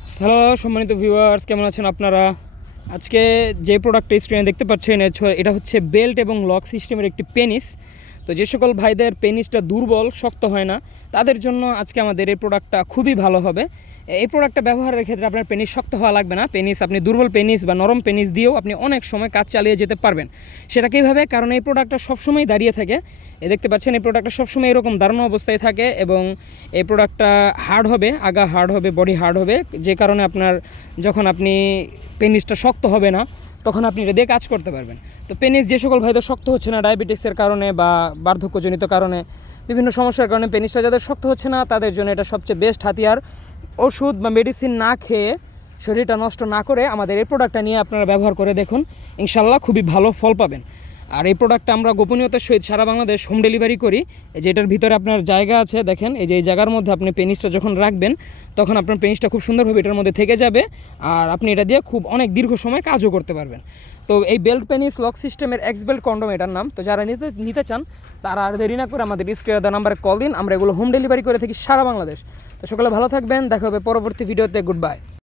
Hello, সম্মানিত viewers কেমন আছেন আপনারা? আজকে যে প্রোডাক্টটা স্ক্রিনে দেখতে পাচ্ছেন এটা হচ্ছে বেল্ট এবং লক সিস্টেমের একটি পেনিস তো যে সকল ভাইদের পেনিসটা দুর্বল, শক্ত হয় না। তাদের জন্য আজকে আমাদের এই প্রোডাক্টটা খুবই ভালো হবে। এই প্রোডাক্টটা ব্যবহারের ক্ষেত্রে আপনার পেনিস শক্ত হওয়া লাগবে না। পেনিস আপনি দুর্বল পেনিস বা নরম পেনিস দিয়েও আপনি অনেক সময় কাজ চালিয়ে যেতে পারবেন। সেটা কীভাবে কারণ এই প্রোডাক্টটা সবসময় দাঁড়িয়ে থাকে। দেখতে পাচ্ছেন, এই প্রোডাক্টটা সবসময় এরকম দাঁড়ানো অবস্থায় থাকে এবং এই প্রোডাক্টটা হার্ড হবে, আগা হার্ড হবে বডি হার্ড হবে। যে কারণে আপনার যখন আপনি পেনিসটা শক্ত হবে না, তখন আপনি এটা দিয়ে কাজ করতে পারবেন। তো পেনিস যে সকল ভাইদের শক্ত হচ্ছে না ডায়াবেটিসের কারণে বা বার্ধক্যজনিত কারণে বিভিন্ন সমস্যার কারণে পেনিসটা যাদের শক্ত হচ্ছে না, তাদের জন্য এটা সবচেয়ে বেস্ট হাতিয়ার। ওষুধ বা মেডিসিন না খেয়ে শরীরটা নষ্ট না করে আমাদের এই প্রোডাক্টটা নিয়ে আপনারা ব্যবহার করে দেখুন। ইনশাল্লাহ খুবই ভালো ফল পাবেন। আর এই প্রোডাক্টটা আমরা গোপনীয়তার সহিত সারা বাংলাদেশ হোম ডেলিভারি করি। যে এটার ভিতরে আপনার জায়গা আছে, দেখেন, এই যে এই জায়গার মধ্যে আপনি পেনিসটা যখন রাখবেন, তখন আপনার পেনিসটা খুব সুন্দরভাবে এটার মধ্যে থেকে যাবে আর আপনি এটা দিয়ে খুব অনেক দীর্ঘ সময় কাজও করতে পারবেন। তো এই বেল্ট পেনিস লক সিস্টেমের এক্স বেল্ট কন্ডম এটার নাম, তো যারা নিতে নিতে চান, তারা আর দেরি না করে আমাদের স্ক্রিনে দেওয়া নাম্বারে কল দিন। আমরা এগুলো হোম ডেলিভারি করে থাকি সারা বাংলাদেশ। তো সকলে ভালো থাকবেন, দেখা হবে পরবর্তী ভিডিওতে গুড বাই